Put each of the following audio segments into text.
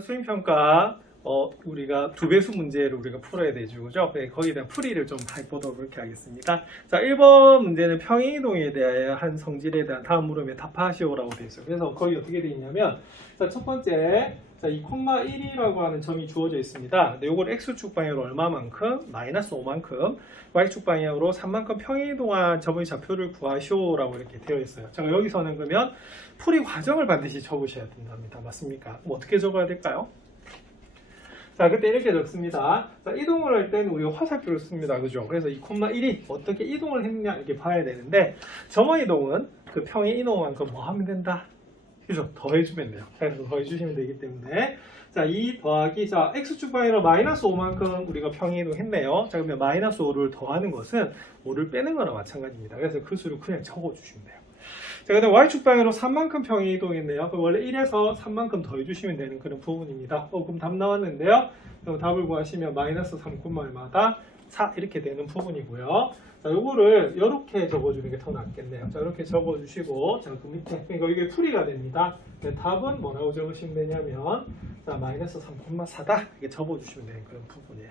수행평가 우리가 두 배수 문제를 우리가 풀어야 되죠, 그죠? 네, 거기에 대한 풀이를 좀 해보도록 그렇게 하겠습니다. 자, 1번 문제는 평행이동에 대한 성질에 대한 다음 물음에 답하시오라고 되어 있어요. 그래서 거기 어떻게 되어 있냐면, 자, 첫 번째, 자, 2,1이라고 하는 점이 주어져 있습니다. 근데 요걸 x축 방향으로 얼마만큼? 마이너스 5만큼, y축 방향으로 3만큼 평행이동한 점의 좌표를 구하시오라고 이렇게 되어 있어요. 자, 여기서는 그러면 풀이 과정을 반드시 적으셔야 된답니다. 맞습니까? 그럼 어떻게 적어야 될까요? 자, 그때 이렇게 적습니다. 자, 이동을 할 때는 우리가 화살표를 씁니다. 그죠? 그래서 2,1이 어떻게 이동을 했느냐 이렇게 봐야 되는데, 점의 이동은 그 평행 이동만큼 뭐 하면 된다? 그죠? 더해주면 돼요. 그래서 더해주시면 되기 때문에, 자, 2 더하기, 자, x축 방향으로 마이너스 5만큼 우리가 평행 이동했네요. 자, 그러면 마이너스 5를 더하는 것은 5를 빼는 거나 마찬가지입니다. 그래서 그 수를 그냥 적어주시면 돼요. 자, 그다음 y축 방향으로 3만큼 평행 이동했네요. 그럼 원래 1에서 3만큼 더해주시면 되는 그런 부분입니다. 그럼 답 나왔는데요. 그럼 답을 구하시면 마이너스 3, 얼마다 4 이렇게 되는 부분이고요. 자, 요거를 이렇게 적어주는 게 더 낫겠네요. 자, 이렇게 적어주시고, 자, 그 밑에, 그러니까 이게 풀이가 됩니다. 답은 뭐라고 적으시면 되냐면, 자, 마이너스 3,4다 이렇게 적어주시면 되는 그런 부분이에요.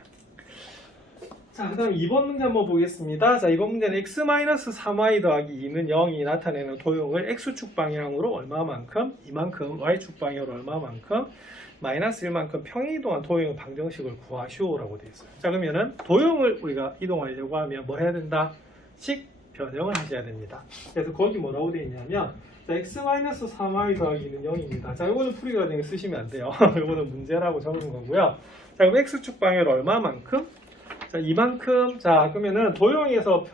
자, 그 다음 2번 문제 한번 보겠습니다. 자, 이번 문제는 x-3y 더하기 2는 0이 나타내는 도형을 x축 방향으로 얼마만큼, 이만큼, y축 방향으로 얼마만큼, 마이너스 1만큼 평행 이동한 도형 방정식을 구하시오라고 되어 있어요. 자, 그러면은 도형을 우리가 이동하려고 하면 뭐 해야 된다? 식 변형을 하셔야 됩니다. 그래서 거기 뭐라고 되어 있냐면, 자, x-3y 더하기 2는 0입니다. 자, 이거는 풀이가 되는 거 쓰시면 안 돼요. 이거는 문제라고 적은 거고요. 자, 그럼 x축 방향으로 얼마만큼? 자, 이만큼. 자, 그러면은 도형에서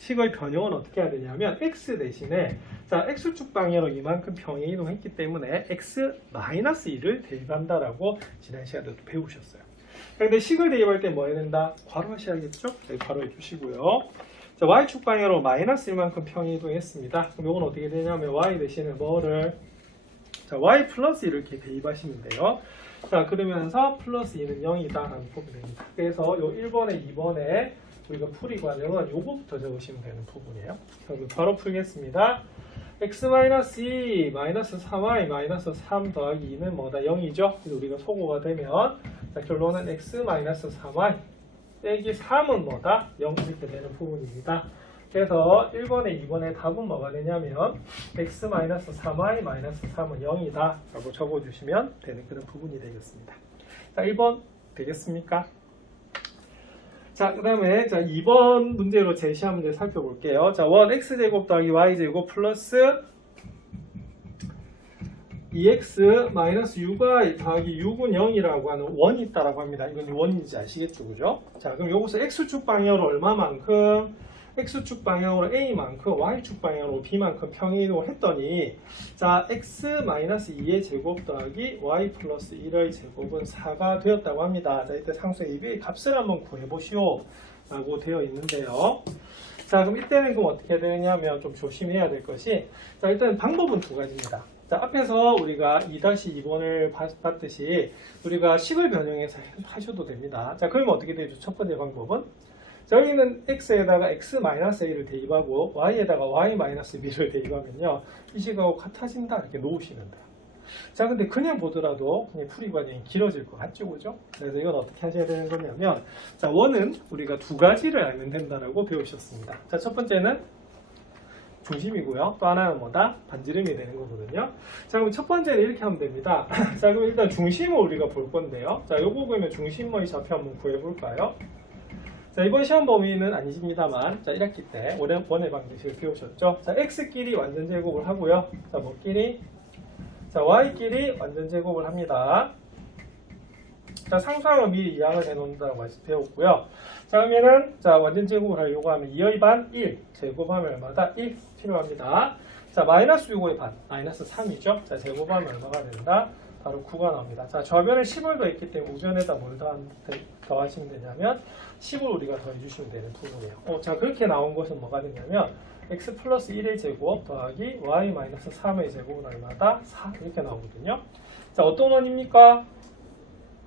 식의 변형은 어떻게 해야 되냐면 x 대신에, 자, x축 방향으로 이만큼 평행 이동했기 때문에 x-2를 대입한다라고 지난 시간에도 배우셨어요. 그런데 식을 대입할 때 뭐 해야 된다? 괄호하셔야겠죠? 네, 괄호해 주시고요. 자, y축 방향으로 마이너스 1만큼 평행 이동했습니다. 그럼 이건 어떻게 되냐면 y 대신에 뭐를, 자, y 플러스 이렇게 대입하시면 돼요. 자, 그러면서 플러스 2는 0이다 라는 부분이 됩니다. 그래서 요 1번에 2번에 우리가 풀이 과정은 요거부터 적으시면 되는 부분이에요. 그럼 바로 풀겠습니다. x-2 마이너스 3y 마이너스 3 더하기 2는 뭐다? 0이죠. 그래서 우리가 소거가 되면, 자, 결론은 x-3y 빼기 3은 뭐다? 0 이렇게 되는 부분입니다. 그래서 1번에 2번에 답은 뭐가 되냐면 x-3y 마이너스 3은 0이다 라고 적어주시면 되는 그런 부분이 되겠습니다. 자, 1번 되겠습니까? 자, 그 다음에, 자, 2번 문제로 제시한 문제 살펴볼게요. 자, 1x제곱 더하기 y제곱 플러스 2x 마이너스 6y 더하기 6은 0이라고 하는 원이 있다라고 합니다. 이건 원인지 아시겠죠? 그죠? 자, 그럼 여기서 x축 방향으로 얼마만큼, x축 방향으로 a만큼, y축 방향으로 b만큼 평행 이동을 했더니, 자, x-2의 제곱 더하기 y 플러스 1의 제곱은 4가 되었다고 합니다. 자, 이때 상수의 ab의 값을 한번 구해보시오 라고 되어 있는데요. 자, 그럼 이때는 그럼 어떻게 되냐면 좀 조심해야 될 것이, 자, 일단 방법은 두 가지입니다. 자, 앞에서 우리가 2-2번을 봤듯이 우리가 식을 변형해서 하셔도 됩니다. 자, 그러면 어떻게 되죠? 첫 번째 방법은, 저희는 x에다가 x-a를 대입하고 y에다가 y-b를 대입하면요, 이 식하고 같아진다 이렇게 놓으시면 돼요. 자, 근데 그냥 보더라도 그냥 풀이 과정이 길어질 것 같죠, 그죠? 그래서 이건 어떻게 하셔야 되는 거냐면, 자, 원은 우리가 두 가지를 알면 된다라고 배우셨습니다. 자, 첫 번째는 중심이고요. 또 하나는 뭐다? 반지름이 되는 거거든요. 자, 그럼 첫 번째는 이렇게 하면 됩니다. 자, 그럼 일단 중심을 우리가 볼 건데요. 자, 요거 보면 중심의 좌표 한번 구해볼까요? 자, 이번 시험 범위는 아니십니다만, 자, 1학기 때 원의 방정식을 배우셨죠? 자, x끼리 완전 제곱을 하고요. 자, 뭐끼리? 자, y끼리 완전 제곱을 합니다. 자, 상수항을 미리 이항을 해놓는다고 배웠고요. 자, 그러면은, 자, 완전 제곱을 하려고 하면 2의 반 1, 제곱하면 얼마다? 1 필요합니다. 자, 마이너스 6의 반, 마이너스 3이죠. 자, 제곱하면 얼마가 된다? 바로 9가 나옵니다. 자, 좌변에 10을 더했기 때문에 우변에다 뭘 더하시면 되냐면 10을 우리가 더해주시면 되는 부분이에요. 자, 그렇게 나온 것은 뭐가 되냐면 x 플러스 1의 제곱 더하기 y 마이너스 3의 제곱은 얼마다? 4 이렇게 나오거든요. 자, 어떤 원입니까?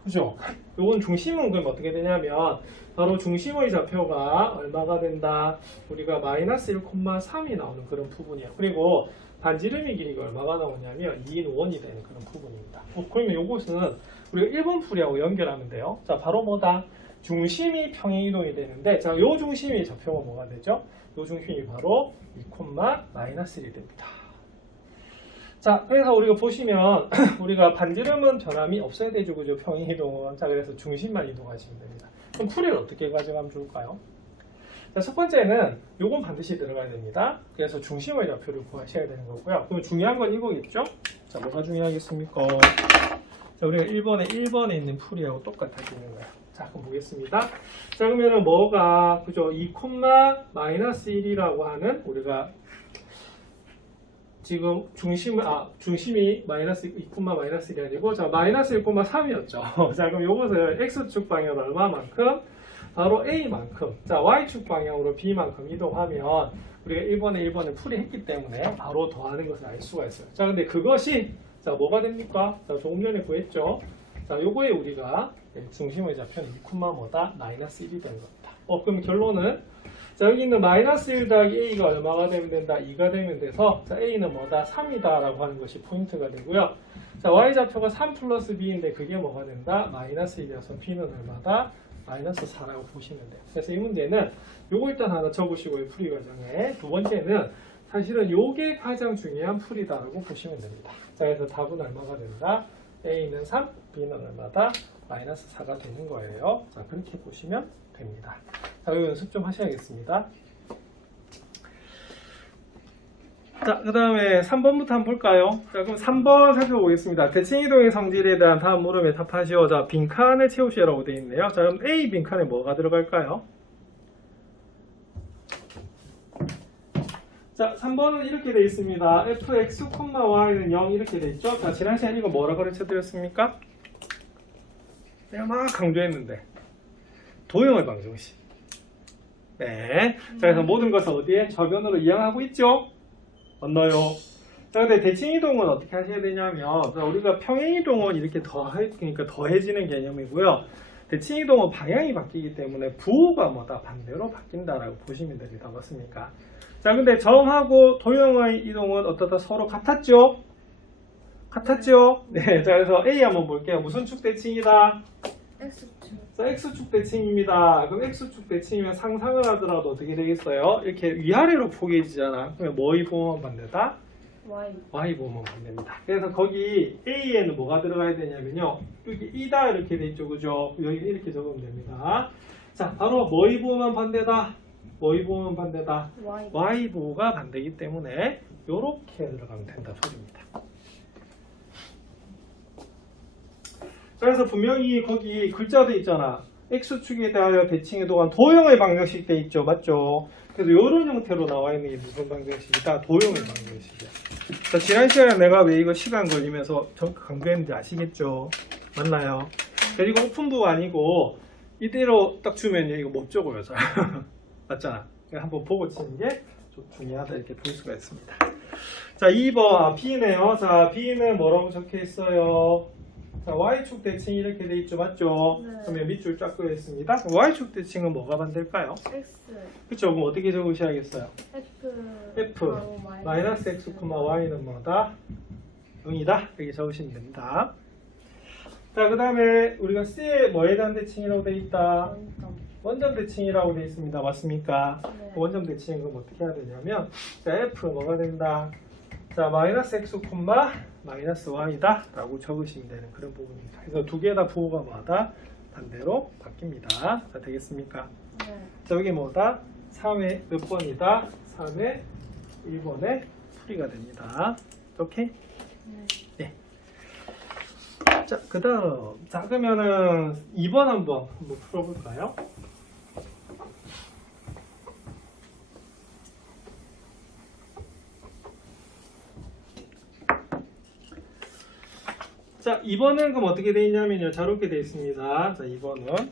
그죠? 요건 중심은 그럼 어떻게 되냐면 바로 중심의 좌표가 얼마가 된다? 우리가 마이너스 1,3이 나오는 그런 부분이에요. 그리고 반지름의 길이가 얼마가 나오냐면 2인 1이 되는 그런 부분입니다. 그러면 요것은 우리가 1번 풀이하고 연결하면 돼요. 자, 바로 뭐다? 중심이 평행이동이 되는데, 자, 요 중심이 좌표가 뭐가 되죠? 요 중심이 바로 2,-1이 됩니다. 자, 그래서 우리가 보시면 우리가 반지름은 변함이 없어야 되죠, 그죠? 평행이동은. 자, 그래서 중심만 이동하시면 됩니다. 그럼 풀이를 어떻게 가져가면 좋을까요? 자, 첫 번째는 요건 반드시 들어가야 됩니다. 그래서 중심의 좌표를 구하셔야 되는 거고요. 그럼 중요한 건 이거겠죠? 자, 뭐가 중요하겠습니까? 자, 우리가 1번에 있는 풀이하고 똑같아지는 거예요. 자, 그럼 보겠습니다. 자, 그러면은 뭐가, 그죠? 2,-1이라고 하는 우리가 지금 중심이 마이너스 2,-1이 아니고, 자, 마이너스 1,3이었죠. 자, 그럼 요것을 X축 방향으로 얼마만큼? 바로 A만큼. 자, Y축 방향으로 B만큼 이동하면, 우리가 1번에 풀이했기 때문에 바로 더하는 것을 알 수가 있어요. 자, 근데 그것이, 자, 뭐가 됩니까? 자, 조금 전에 구했죠? 자, 요거에 우리가 중심의 좌표는 2,-1이 된 겁니다. 그럼 결론은, 자, 여기 있는 마이너스 1 더하기 A가 얼마가 되면 된다? 2가 되면 돼서, 자, A는 뭐다? 3이다 라고 하는 것이 포인트가 되고요. 자, Y좌표가 3 플러스 B인데 그게 뭐가 된다? 마이너스 1이어서 B는 얼마다? 마이너스 4라고 보시면 돼요. 그래서 이 문제는 요거 일단 하나 적으시고요. 풀이 과정에. 두 번째는 사실은 요게 가장 중요한 풀이다라고 보시면 됩니다. 자, 그래서 답은 얼마가 된다? A는 3, B는 얼마다? 마이너스 4가 되는 거예요. 자, 그렇게 보시면 됩니다. 자, 이거 연습 좀 하셔야겠습니다. 자, 그 다음에 3번부터 한번 볼까요? 자, 그럼 3번 살펴보겠습니다. 대칭이동의 성질에 대한 다음 물음에 답하시오. 자, 빈칸을 채우시라고 되어 있네요. 자, 그럼 A 빈칸에 뭐가 들어갈까요? 자, 3번은 이렇게 되어 있습니다. fx, y는 0 이렇게 되어 있죠? 자, 지난 시간에 이거 뭐라 가르쳐 드렸습니까? 내가 막 강조했는데. 도형의 방정식. 네. 자, 그래서 모든 것을 어디에? 저변으로 이항하고 있죠? 맞나요? 자, 근데 대칭이동은 어떻게 하셔야 되냐면, 자, 우리가 평행이동은 이렇게 그러니까 더해지는 개념이고요. 대칭이동은 방향이 바뀌기 때문에 부호가 뭐다? 반대로 바뀐다라고 보시면 됩니다. 맞습니까? 자, 근데 점하고 도형의 이동은 어떻다? 서로 같았죠? 같았죠? 네. 자, 그래서 A 한번 볼게요. 무슨 축 대칭이다? X축. 자, X축 대칭입니다. 그럼 X축 대칭이면 상상을 하더라도 어떻게 되겠어요? 이렇게 위아래로 포개지잖아. 그러면 뭐의 부호만 반대다? Y. Y 부호만 반대입니다. 그래서 거기 A에는 뭐가 들어가야 되냐면요. 여기 이다 이렇게 돼 있죠. 그죠? 여기 이렇게 적으면 됩니다. 자, 바로 뭐의 부호만 반대다? 뭐의 부호만 반대다? Y. Y 부호가 반대이기 때문에 이렇게 들어가면 된다 소리입니다. 그래서 분명히 거기 글자도 있잖아. X축에 대하여 대칭에 동안 도형의 방정식 돼 있죠. 맞죠? 그래서 이런 형태로 나와 있는 게 무슨 방정식이다? 도형의 방정식이야. 자, 지난 시간에 내가 왜 이거 시간 걸리면서 강조했는지 아시겠죠? 맞나요? 그리고 오픈북 아니고 이대로 딱 주면 이거 못 적어요. 잘. 맞잖아. 한번 보고 치는 게 좀 중요하다 이렇게 볼 수가 있습니다. 자, 2번 B네요. 자, B는 뭐라고 적혀 있어요? 자, Y축 대칭이 이렇게 돼 있죠. 맞죠? 네. 그러면 밑줄 쫙 그려 있습니다. Y축 대칭은 뭐가 반대일까요? X. 그쵸? 그럼 어떻게 적으셔야겠어요? F. 마이너스 X, Y는 뭐다? 0이다. 이렇게 적으시면 됩니다. 자, 그 다음에 우리가 C에 뭐에 대한 대칭이라고 돼 있다? 원점 대칭이라고 돼 있습니다. 맞습니까? 네. 원점 대칭은 그럼 어떻게 해야 되냐면, 자, F 뭐가 된다? 자, 마이너스 X, 마이너스 Y다 라고 적으시면 되는 그런 부분입니다. 그래서 두 개 다 부호가 뭐다? 반대로 바뀝니다. 자, 되겠습니까? 네. 자, 여기 뭐다? 3의 몇 번이다? 3의 1번의 풀이가 됩니다. 오케이? 네. 자, 그 다음. 자, 그러면은 2번 한번 풀어볼까요? 자, 2번은 그럼 어떻게 되어 있냐면요. 저렇게 되어 있습니다. 자, 2번은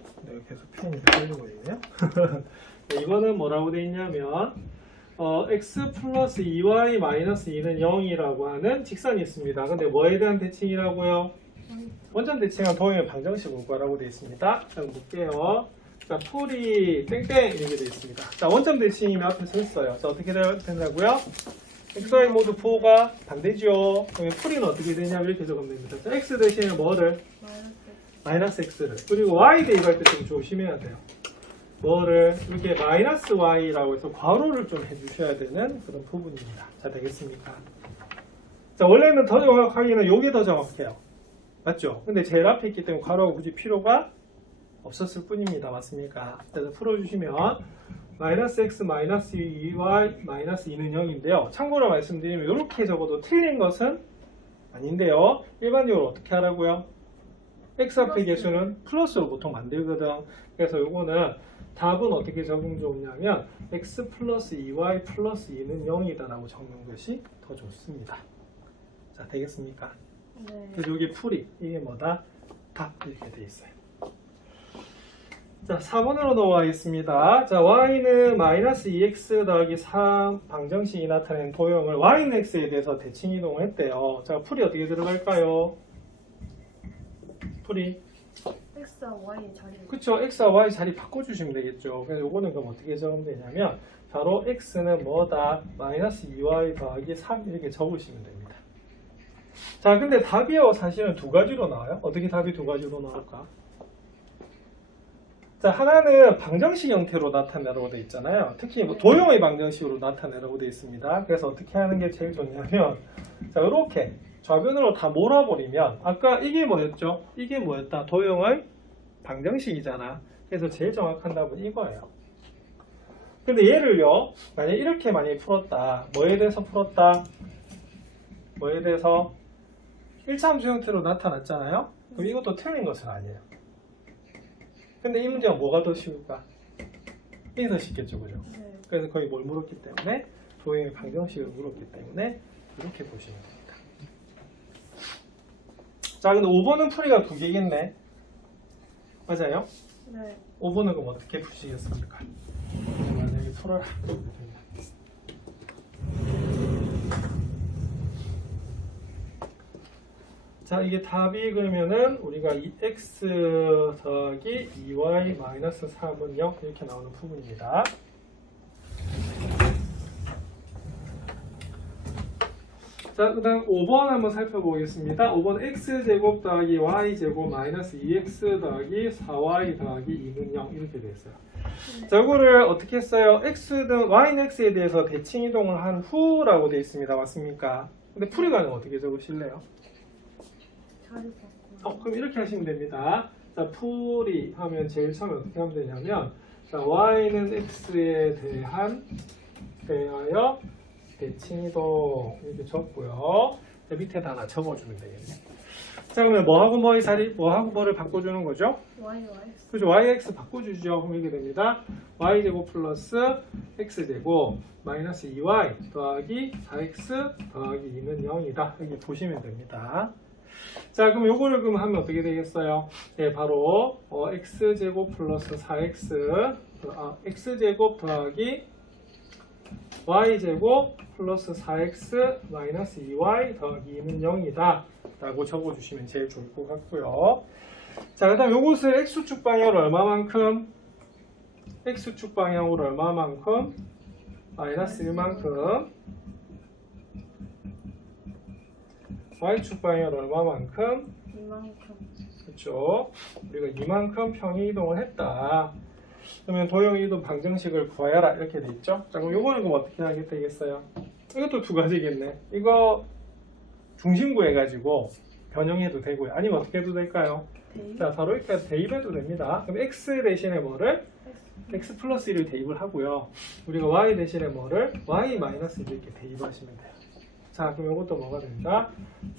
계속 펜이 걸리고 있네요. 자, 2번은 뭐라고 되어 있냐면 x 플러스 2y 마이너스 2는 0이라고 하는 직선이 있습니다. 근데 뭐에 대한 대칭이라고요? 원점 대칭은 도형의 방정식 문과라고 되어 있습니다. 자, 볼게요. 자, 풀이 땡땡 이렇게 되어 있습니다. 자, 원점 대칭이면 앞에 서 있어요. 자, 어떻게 된다고요? xy 모두 부호가 반대죠. 그러면 풀이는 어떻게 되냐면 이렇게 적으면 됩니다. 자, x 대신에 뭐를? 마이너스 x를. 그리고 y 대입할 때 좀 조심해야 돼요. 뭐를 이렇게 마이너스 y라고 해서 괄호를 좀 해주셔야 되는 그런 부분입니다. 자, 되겠습니까? 자, 원래는 더 정확하기는 요게 더 정확해요. 맞죠? 근데 제일 앞에 있기 때문에 괄호가 굳이 필요가 없었을 뿐입니다. 맞습니까? 자, 풀어주시면 마이너스 x 마이너스 2y 마이너스 2는 0인데요. 참고로 말씀드리면 이렇게 적어도 틀린 것은 아닌데요. 일반적으로 어떻게 하라고요? x 앞에 개수는 플러스로 보통 만들거든. 그래서 요거는 답은 어떻게 적으면 좋냐면 x 플러스 2y 플러스 2는 0이다 라고 적는 것이 더 좋습니다. 자, 되겠습니까? 네. 그래서 여기 풀이 이게 뭐다? 답 이렇게 돼 있어요. 자, 4번으로 넘어가겠습니다. 자, y는 마이너스 2x 더하기 3 방정식이 나타낸 도형을 y는 x에 대해서 대칭 이동을 했대요. 자, 풀이 어떻게 들어갈까요? 풀이 X와 Y의 자리를. 그쵸, x와 y 자리 바꿔주시면 되겠죠. 그래서 요거는 그럼 어떻게 적으면 되냐면 바로 x는 뭐다? 마이너스 2y 더하기 3 이렇게 적으시면 됩니다. 자, 근데 답이요 사실은 두 가지로 나와요. 어떻게 답이 두 가지로 나올까? 자, 하나는 방정식 형태로 나타내라고 되어 있잖아요. 특히 뭐 도형의 방정식으로 나타내라고 되어 있습니다. 그래서 어떻게 하는 게 제일 좋냐면 자, 이렇게 좌변으로 다 몰아버리면 아까 이게 뭐였죠? 이게 뭐였다? 도형의 방정식이잖아. 그래서 제일 정확한 답은 이거예요. 근데 얘를요, 만약 이렇게 많이 풀었다. 뭐에 대해서 풀었다? 뭐에 대해서? 1차 함수 형태로 나타났잖아요. 그럼 이것도 틀린 것은 아니에요. 근데 이 문제가 뭐가 더 쉬울까? 이게 더 쉽겠죠, 그죠? 네. 그래서 거의 뭘 물었기 때문에 도형의 방정식을 물었기 때문에 이렇게 보시면 됩니다. 자, 근데 5번은 풀이가 두 개겠네. 맞아요? 네. 5번은 그럼 어떻게 푸시겠습니까? 만약에 풀어라. 자, 이게 답이 그러면은 우리가 2x 더하기 2y 마이너스 3은 0 이렇게 나오는 부분입니다. 자, 그 다음 5번 한번 살펴보겠습니다. 5번 x제곱 더하기 y제곱 마이너스 2x 더하기 4y 더하기 2는 0 이렇게 되어 있어요. 자, 이거를 어떻게 했어요? x든 y는 x에 대해서 대칭 이동을 한 후라고 되어 있습니다. 맞습니까? 근데 풀이가는 어떻게 적으실래요? 자리 바꿔. 그럼 이렇게 하시면 됩니다. 자, 풀이 하면 제일 처음에 어떻게 하면 되냐면 자, y는 x에 대하여 대칭이동 이렇게 적고요. 자, 밑에다 하나 적어주면 되겠네요. 자, 그러면 뭐하고 뭐의 자리, 뭐하고 뭐를 바꿔주는 거죠? Y와 X. 그죠? yx 바꿔주죠. 그럼 이렇게 됩니다. y제곱 플러스 x제곱 마이너스 2y 더하기 4x 더하기 2는 0이다. 이렇게 보시면 됩니다. 자, 그럼 요거를 그럼 하면 어떻게 되겠어요? 네, 바로 x제곱 플러스 4x x제곱 더하기 y제곱 플러스 4x 마이너스 2y 더하기 2는 0이다 라고 적어주시면 제일 좋을 것 같고요. 자, 그 다음 요것을 x축 방향으로 얼마만큼? x축 방향으로 얼마만큼? 마이너스 1만큼. y축 방향으로 얼마만큼? 이만큼. 그렇죠. 우리가 이만큼 평행 이동을 했다. 그러면 도형 이동 방정식을 구하여라 이렇게 돼 있죠. 자, 그럼 요거는 그럼 어떻게 하게 되겠어요? 이것도 두 가지겠네. 이거 중심 구해가지고 변형해도 되고요. 아니면 어떻게 해도 될까요? 대입. 자, 바로 이렇게 대입해도 됩니다. 그럼 x 대신에 뭐를? X. x 플러스 1을 대입을 하고요. 우리가 y 대신에 뭐를? y 마이너스 1 이렇게 대입하시면 돼요. 자, 그럼 이것도 뭐가 됩니다?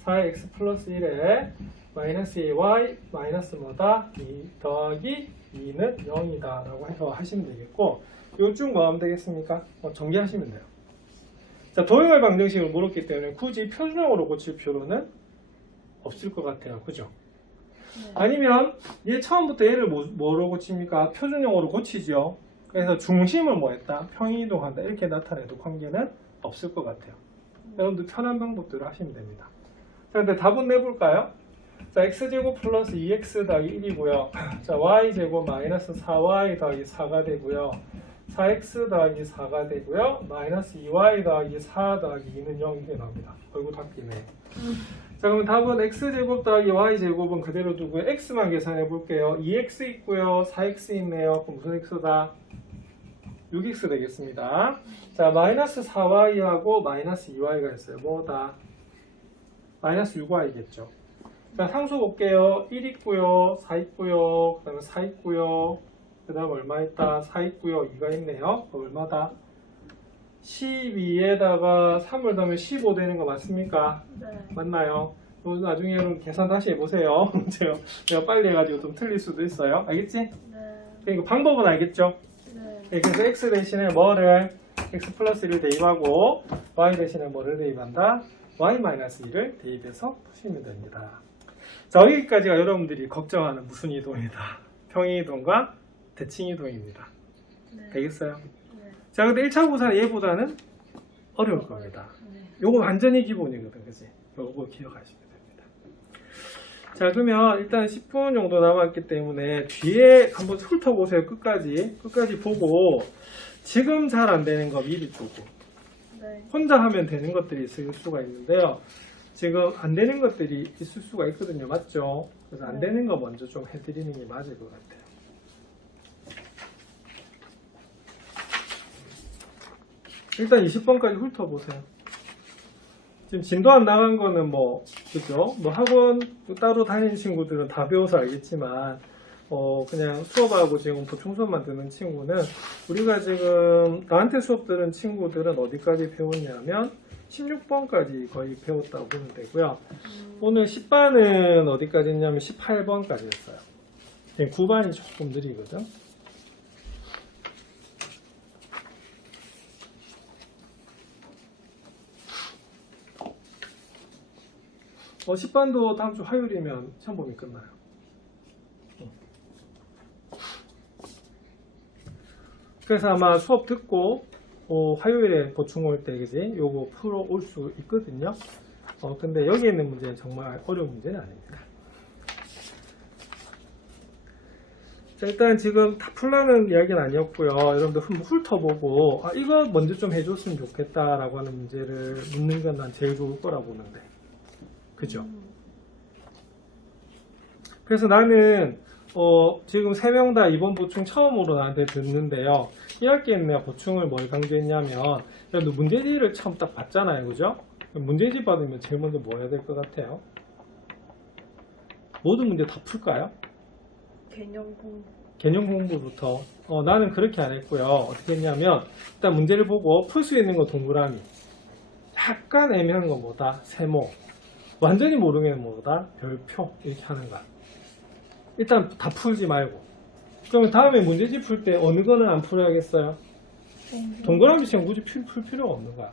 4x 플러스 1에 마이너스 2y 마이너스 뭐다? 2 더하기 2는 0이다 라고 해서 하시면 되겠고 요쯤 뭐 하면 되겠습니까? 정리하시면 돼요. 자, 도형의 방정식을 물었기 때문에 굳이 표준형으로 고칠 필요는 없을 것 같아요. 그죠? 네. 아니면 얘 처음부터 얘를 뭐로 고칩니까? 표준형으로 고치죠. 그래서 중심을 뭐 했다? 평행이동한다. 이렇게 나타내도 관계는 없을 것 같아요. 여러분들 편한 방법대로 하시면 됩니다. 자, 근데 답은 내볼까요? 자, x제곱 플러스 2x 더하기 1이고요. 자, y제곱 마이너스 4y 더하기 4가 되고요. 4x 더하기 4가 되고요. 마이너스 2y 더하기 4 더하기 2는 0 이게 나옵니다. 얼굴 바뀌네. 자, 그럼 답은 x제곱 더하기 y제곱은 그대로 두고요. x만 계산해 볼게요. 2x 있고요. 4x 있네요. 그럼 무슨 x다? 6x 되겠습니다. 자, 마이너스 4y하고 마이너스 2y가 있어요. 뭐다? 마이너스 6y겠죠. 자, 상수 볼게요. 1 있고요. 4 있고요. 그 다음에 4 있고요. 그 다음 얼마 있다? 4 있고요. 2가 있네요. 그럼 얼마다? 12에다가 3을 더하면 15 되는 거 맞습니까? 네. 맞나요? 나중에 여러분 계산 다시 해보세요. 제가 빨리 해가지고 좀 틀릴 수도 있어요. 알겠지? 네. 그러니까 방법은 알겠죠? 네. 네, 그래서 x 대신에 뭐를 x 플러스 1을 대입하고 y 대신에 뭐를 대입한다? y 마이너스 2를 대입해서 푸시면 됩니다. 자, 여기까지가 여러분들이 걱정하는 무슨 이동이다. 평행이동과 대칭이동입니다. 네. 되겠어요? 네. 자, 근데 1차 고사는 얘보다는 어려울 겁니다. 네. 요거 완전히 기본이거든, 그지? 요거 기억하시면 됩니다. 자, 그러면 일단 10분 정도 남았기 때문에 뒤에 한번 훑어보세요. 끝까지 보고 지금 잘 안 되는 거 미리 보고 네. 혼자 하면 되는 것들이 있을 수가 있는데요. 지금 안 되는 것들이 있을 수가 있거든요. 맞죠? 그래서 안 되는 거 먼저 좀 해드리는 게 맞을 것 같아요. 일단 20번까지 훑어보세요. 지금 진도 안 나간 거는 뭐, 그죠? 뭐 학원 따로 다니는 친구들은 다 배워서 알겠지만, 그냥 수업하고 지금 보충 수업만 듣는 친구는, 우리가 지금 나한테 수업 들은 친구들은 어디까지 배웠냐면, 16번까지 거의 배웠다고 보면 되고요. 오늘 10반은 어디까지 했냐면 18번까지 했어요. 9반이 조금 느리거든. 10반도 다음 주 화요일이면 시험 범위 끝나요. 그래서 아마 수업 듣고 화요일에 보충 올 때 그지? 요거 풀어 올 수 있거든요. 근데 여기 있는 문제는 정말 어려운 문제는 아닙니다. 자, 일단 지금 다 풀라는 이야기는 아니었고요. 여러분들 한번 훑어보고 이거 먼저 좀 해줬으면 좋겠다라고 하는 문제를 묻는 건 난 제일 좋을 거라 보는데. 그죠? 그래서 나는 지금 3명 다 이번 보충 처음으로 나한테 듣는데요. 1학기에는 내가 보충을 뭘 강조했냐면 여러분들 문제지를 처음 딱 봤잖아요. 그죠? 문제지 받으면 제일 먼저 뭐 해야 될 것 같아요? 모든 문제 다 풀까요? 개념 공부부터. 나는 그렇게 안 했고요. 어떻게 했냐면 일단 문제를 보고 풀 수 있는 거 동그라미, 약간 애매한 거 뭐다? 세모, 완전히 모르면 뭐다? 별표 이렇게 하는 거야. 일단 다 풀지 말고. 그러면 다음에 문제집 풀 때 어느 거는 안 풀어야겠어요? 동그라미 시험 굳이 풀 필요가 없는 거야.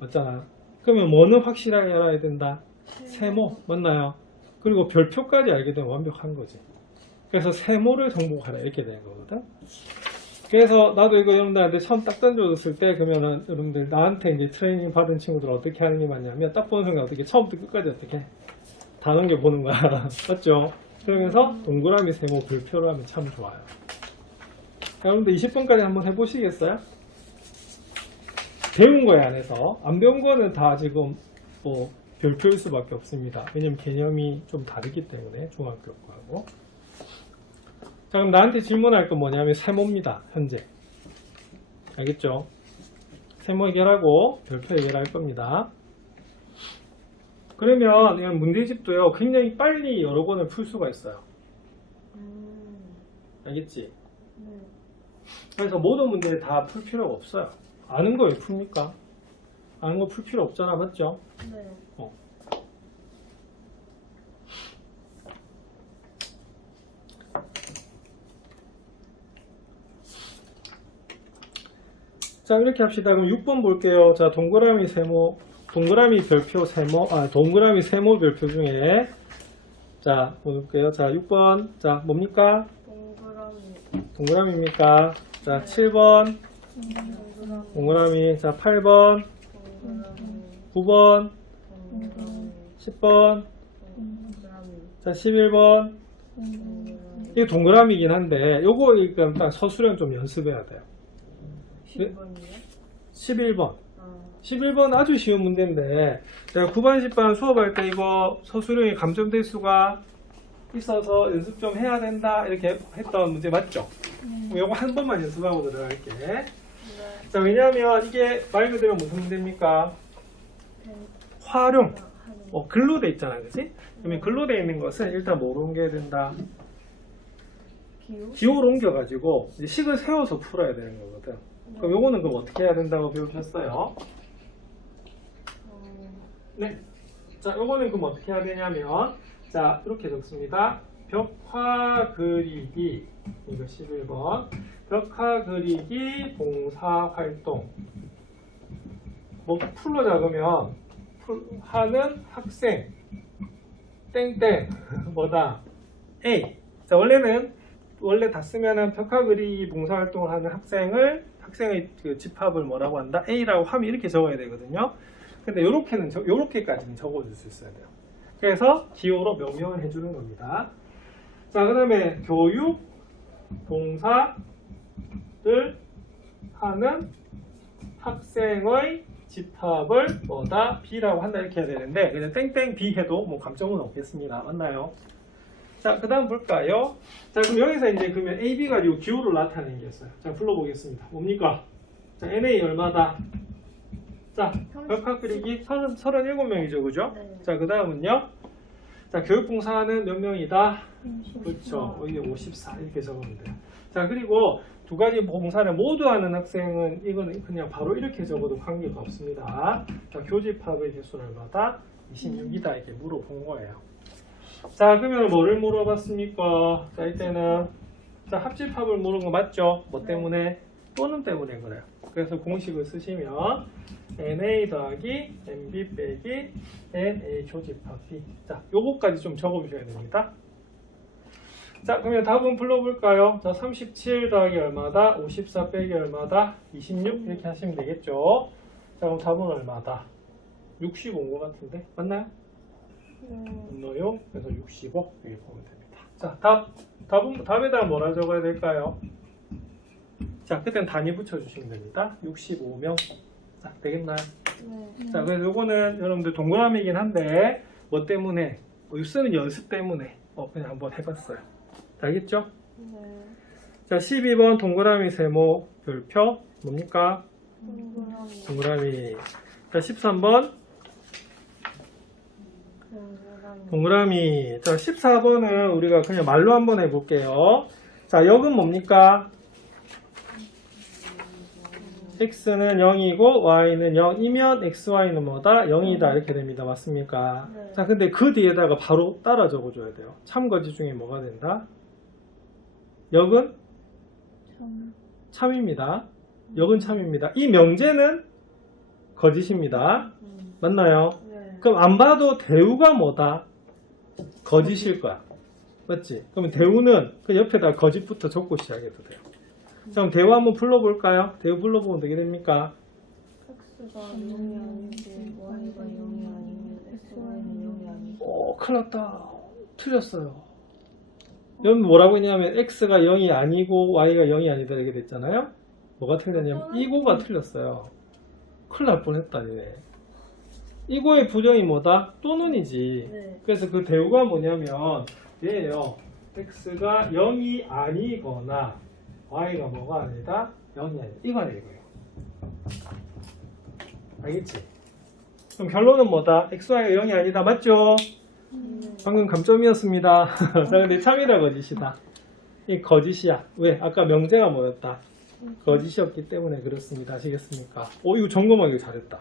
맞잖아. 그러면 뭐는 확실하게 알아야 된다? 세모. 맞나요? 그리고 별표까지 알게 되면 완벽한 거지. 그래서 세모를 정복하라 이렇게 되는 거거든. 그래서 나도 이거 여러분들한테 처음 딱 던져줬을 때 그러면은 여러분들 나한테 이제 트레이닝 받은 친구들 어떻게 하는 게 맞냐면 딱 보는 순간 어떻게 처음부터 끝까지 어떻게 다 넘겨보는 거야. 맞죠? 그러면서 동그라미 세모 별표로 하면 참 좋아요. 자, 여러분들 20분까지 한번 해보시겠어요? 배운 거에 안에서 안 배운 거는 다 지금 뭐 별표일 수밖에 없습니다. 왜냐면 개념이 좀 다르기 때문에 중학교 거하고. 자, 그럼 나한테 질문할 건 뭐냐면 세모입니다. 현재. 알겠죠? 세모 해결하고 별표 해결할 겁니다. 그러면 이런 문제집도요. 굉장히 빨리 여러 권을 풀 수가 있어요. 알겠지? 네. 그래서 모든 문제를 다 풀 필요가 없어요. 아는 거 왜 풉니까? 아는 거 풀 필요 없잖아. 맞죠? 네. 자, 이렇게 합시다. 그럼 6번 볼게요. 자, 동그라미 별표 세모, 동그라미 세모 별표 중에, 자, 볼게요. 자, 6번. 자, 뭡니까? 동그라미입니까? 자, 7번. 동그라미. 자, 8번. 9번. 10번. 자, 11번. 이게 동그라미이긴 한데, 요거 일단 딱 서술형 좀 연습해야 돼요. 11번이요? 11번. 11번 아주 쉬운 문제인데 제가 9반 10반 수업할 때 이거 서술형이 감점대수가 있어서 연습 좀 해야 된다 이렇게 했던 문제 맞죠? 이거 한 번만 연습하고 들어갈게. 네. 자, 왜냐하면 이게 말 그대로 무슨 문제입니까? 활용. 글로 돼 있잖아, 그치? 그러면 글로 돼 있는 것은 일단 뭐로 옮겨야 된다? 기호? 기호로 옮겨가지고 이제 식을 세워서 풀어야 되는 거거든. 그럼 요거는 그럼 어떻게 해야 된다고 배우셨어요? 네. 자, 요거는 그럼 어떻게 해야 되냐면, 자, 이렇게 적습니다. 벽화 그리기, 이거 11번. 벽화 그리기 봉사활동. 뭐, 풀로 적으면, 하는 학생, 땡땡, 뭐다? A. 자, 원래 다 쓰면은 벽화 그리기 봉사활동을 하는 학생의 그 집합을 뭐라고 한다? A라고 하면 이렇게 적어야 되거든요. 근데 요렇게까지는 적어줄 수 있어야 돼요. 그래서 기호로 명명을 해주는 겁니다. 자, 그 다음에 교육 봉사를 하는 학생의 집합을 뭐다? B라고 한다 이렇게 해야 되는데 그냥 땡땡 B 해도 뭐 감점은 없겠습니다. 맞나요? 자, 그 다음 볼까요? 자, 그럼 여기서 이제 그러면 A, B 가지고 기호를 나타내는 게 있어요. 자, 불러보겠습니다. 뭡니까? 자, NA 얼마다? 자, 벽화 그리기 37명이죠, 그죠? 네. 자, 그 다음은요? 자, 교육봉사는 몇 명이다? 그렇죠. 이게 54 이렇게 적으면 돼요. 자, 그리고 두 가지 봉사를 모두 하는 학생은 이거는 그냥 바로 이렇게 적어도 관계가 없습니다. 자, 교집합의 개수는 얼마다? 26이다 이렇게 물어본 거예요. 자, 그러면 뭐를 물어봤습니까? 자, 이때는 자, 합집합을 물은 거 맞죠? 뭐 때문에? 또는 때문에 그래요. 그래서 공식을 쓰시면 NA 더하기 NB 빼기 NA 교집합 B. 자, 요거까지 좀 적어주셔야 됩니다. 자, 그러면 답은 불러볼까요? 자, 37 더하기 얼마다? 54 빼기 얼마다? 26 이렇게 하시면 되겠죠. 자, 그럼 답은 얼마다? 65인 것 같은데 맞나요? 없나요? 그래서 65 이렇게 보면 됩니다. 자, 답에다 뭐라 적어야 될까요? 자, 그땐 단위 붙여주시면 됩니다. 65명. 자, 되겠나요? 네. 자, 그래서 요거는 여러분들 동그라미이긴 한데 뭐 때문에? 쓰는 연습 때문에 그냥 한번 해봤어요. 알겠죠? 네. 자, 12번 동그라미 세모 별표 뭡니까? 동그라미. 동그라미. 자, 13번 동그라미. 동그라미. 자, 14번은 우리가 그냥 말로 한번 해볼게요. 자, 역은 뭡니까? x는 0이고 y는 0이면 xy는 뭐다? 0이다 이렇게 됩니다. 맞습니까? 네. 자, 근데 그 뒤에다가 바로 따라 적어줘야 돼요. 참거짓 중에 뭐가 된다? 역은 참입니다. 역은 참입니다. 이 명제는 거짓입니다. 맞나요? 네. 그럼 안 봐도 대우가 뭐다? 거짓일 거야. 맞지? 그러면 대우는 그 옆에다 거짓부터 적고 시작해도 돼요. 자, 그럼 대우 한번 불러볼까요? 대우 불러보면 어떻게 됩니까? x가 0이 아니고 y가 0이 아니면 xy는 0이 아니고. 큰일 났다. 틀렸어요. 여기 뭐라고 했냐면 x가 0이 아니고 y가 0이 아니다 이렇게 됐잖아요. 뭐가 틀렸냐면 이거가 틀렸어요. 큰일 날 뻔했다 얘네. 이거의 부정이 뭐다? 또는이지. 네. 그래서 그 대우가 뭐냐면 얘예요. x가 0이 아니거나 y가 뭐가 아니다? 0이 아니다. 이거야 이거예요. 알겠지? 그럼 결론은 뭐다? xy가 0이 아니다. 맞죠? 방금 감점이었습니다. 자, 근데 참이라 거짓이다. 이 거짓이야. 왜? 아까 명제가 뭐였다? 거짓이었기 때문에 그렇습니다. 아시겠습니까? 이거 점검하기 잘했다.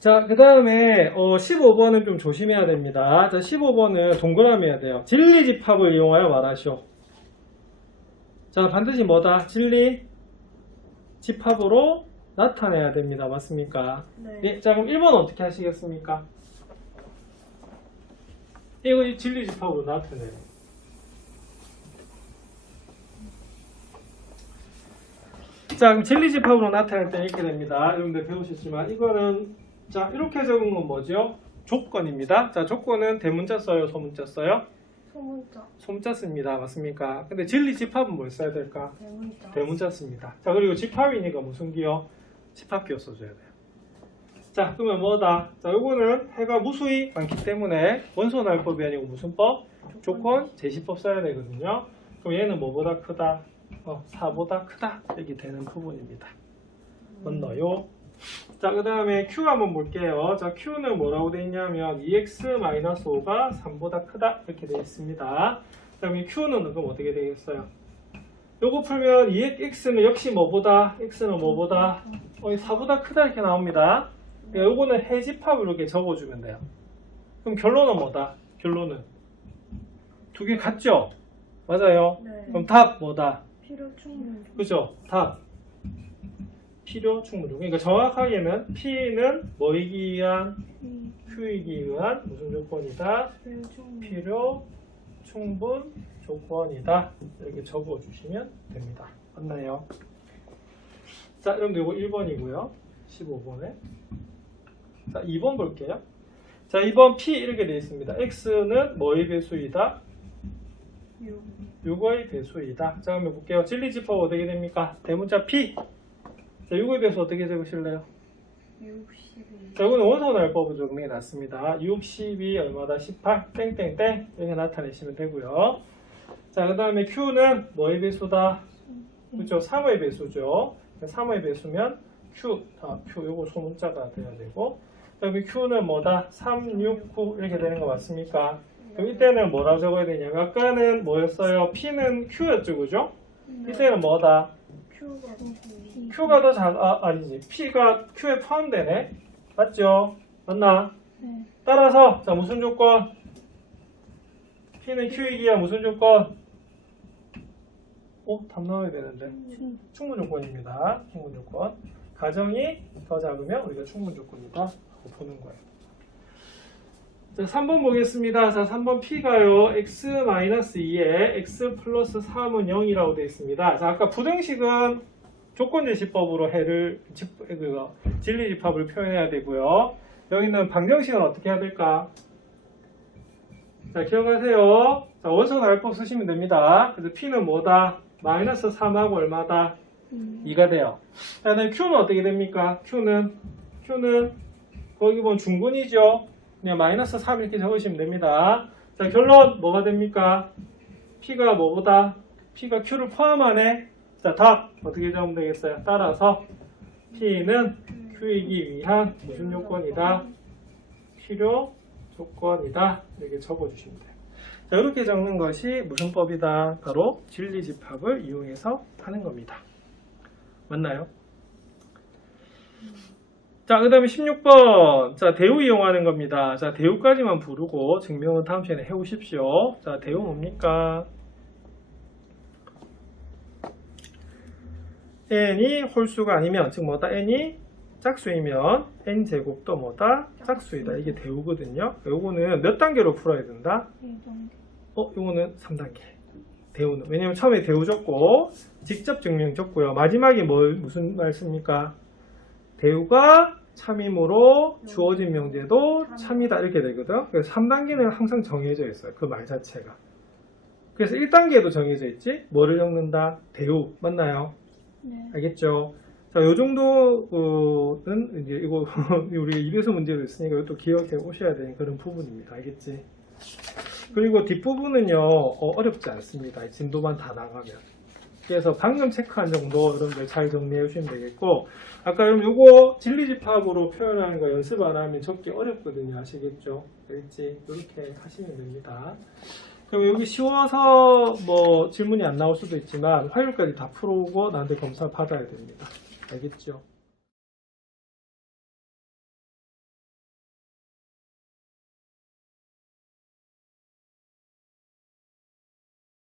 자, 그 다음에 15번은 좀 조심해야 됩니다. 자, 15번은 동그라미 해야 돼요. 진리 집합을 이용하여 말하시오. 자, 반드시 뭐다? 진리 집합으로 나타내야 됩니다. 맞습니까? 네. 네, 자, 그럼 1번 어떻게 하시겠습니까? 이거 이 진리 집합으로 나타내요. 자, 그럼 진리 집합으로 나타낼 때 이렇게 됩니다. 여러분들 배우셨지만 이거는 자, 이렇게 적은 건 뭐죠? 조건입니다. 자, 조건은 대문자 써요, 소문자 써요? 소문자. 소문자 씁니다. 맞습니까? 근데 진리 집합은 뭘 써야 될까? 대문자. 대문자 씁니다. 자, 그리고 집합이니까 무슨 기호? 집합기호 써줘야 돼요. 자, 그러면 뭐다? 자, 요거는 해가 무수히 많기 때문에 원소날법이 아니고 무슨 법? 조건 제시법 써야 되거든요. 그럼 얘는 뭐보다 크다? 4보다 크다. 이렇게 되는 부분입니다. 맞나요? 자, 그 다음에 Q 한번 볼게요. 자, Q는 뭐라고 되어 있냐면 2x-5가 3보다 크다. 이렇게 되어 있습니다. 그 다음에 Q는 그럼 어떻게 되겠어요? 요거 풀면 2x는 역시 뭐보다? x는 뭐보다? 4보다 크다 이렇게 나옵니다. 그러니까 요거는 해집합을 이렇게 적어주면 돼요. 그럼 결론은 뭐다? 결론은 두 개 같죠? 맞아요. 네. 그럼 답 뭐다? 필요 충분. 그죠? 답 필요 충분조. 그러니까 정확하게는 P는 뭐이기 위한? Q이기 위한 무슨 조건이다? 필요 충분. 필요 충분 조건이다. 이렇게 적어주시면 됩니다. 맞나요? 자, 그럼 이거 1번이고요. 15번에. 자, 2번 볼게요. 자, 2번 P 이렇게 되어 있습니다. X는 뭐의 배수이다? 6의 배수이다. 자, 그러면 볼게요. 진리집합 어떻게 됩니까? 대문자 P. 자, 6의 배수 어떻게 적으실래요? 62. 자, 이거는 원소날법으로 적응해 놨습니다. 62 얼마다? 18 땡땡땡 이렇게 나타내시면 되고요. 자, 그 다음에 Q는 뭐의 배수다? 그죠? 3의 배수죠. 3의 배수면 Q, Q 요거 소문자가 돼야 되고, 그다음에 Q는 뭐다? 3, 6, 9 이렇게 되는 거 맞습니까? 그럼 이때는 뭐라고 적어야 되냐면 아까는 뭐였어요? P는 Q였죠, 그죠? 이때는 뭐다? Q가 Q가 더 잘, 아니지. P가 Q에 포함되네. 맞죠? 맞나? 네. 따라서, 자, 무슨 조건? P는 Q이기야 무슨 조건? 답 나와야 되는데. 충분 조건입니다. 충분 조건. 가정이 더 작으면 우리가 충분 조건이다. 하고 보는 거예요. 자, 3번 보겠습니다. 자, 3번 P가요. x-2에 x 플러스 3은 0이라고 되어 있습니다. 자, 아까 부등식은 조건제시법으로 진리집합을 표현해야 되고요. 여기는 방정식은 어떻게 해야 될까? 자, 기억하세요. 자, 원소날법 쓰시면 됩니다. 그래서 P는 뭐다? 마이너스 3하고 얼마다? 2가 돼요. 자, 그다음에 Q는 어떻게 됩니까? Q는 거기 보면 중근이죠. 그냥 마이너스 3 이렇게 적으시면 됩니다. 자, 결론 뭐가 됩니까? P가 뭐보다? P가 Q를 포함하네. 자, 답 어떻게 적으면 되겠어요? 따라서 P는 Q이기 위한 무슨 조건이다? 필요 조건이다. 이렇게 적어주시면 돼요. 자, 이렇게 적는 것이 무슨 법이다? 바로 진리집합을 이용해서 하는 겁니다. 맞나요? 자, 그 다음에 16번. 자, 대우 이용하는 겁니다. 자, 대우까지만 부르고 증명은 다음 시간에 해오십시오. 자, 대우 뭡니까? n이 홀수가 아니면, 즉 뭐다? n이 짝수이면 n제곱도 뭐다? 짝수이다. 이게 대우거든요. 요거는 몇 단계로 풀어야 된다? 요거는 3단계. 대우는. 왜냐면 처음에 대우 적고, 직접 증명 적고요. 마지막에 무슨 말 씁니까? 대우가 참임으로 주어진 명제도 참이다. 이렇게 되거든. 그래서 3단계는 항상 정해져 있어요. 그 말 자체가. 그래서 1단계도 정해져 있지? 뭐를 적는다? 대우. 맞나요? 네. 알겠죠? 자, 요 정도는 이제 이거 우리가 입에서 문제도 있으니까 이것도 기억해 오셔야 되는 그런 부분입니다. 알겠지? 그리고 뒷부분은요, 어렵지 않습니다. 진도만 다 나가면. 그래서 방금 체크한 정도 여러분들 잘 정리해 주시면 되겠고, 아까 여러분 요거 진리집합으로 표현하는 거 연습 안 하면 적기 어렵거든요. 아시겠죠? 알겠지? 이렇게 하시면 됩니다. 그럼 여기 쉬워서 뭐 질문이 안 나올 수도 있지만 화요일까지 다 풀어오고 나한테 검사 받아야 됩니다. 알겠죠?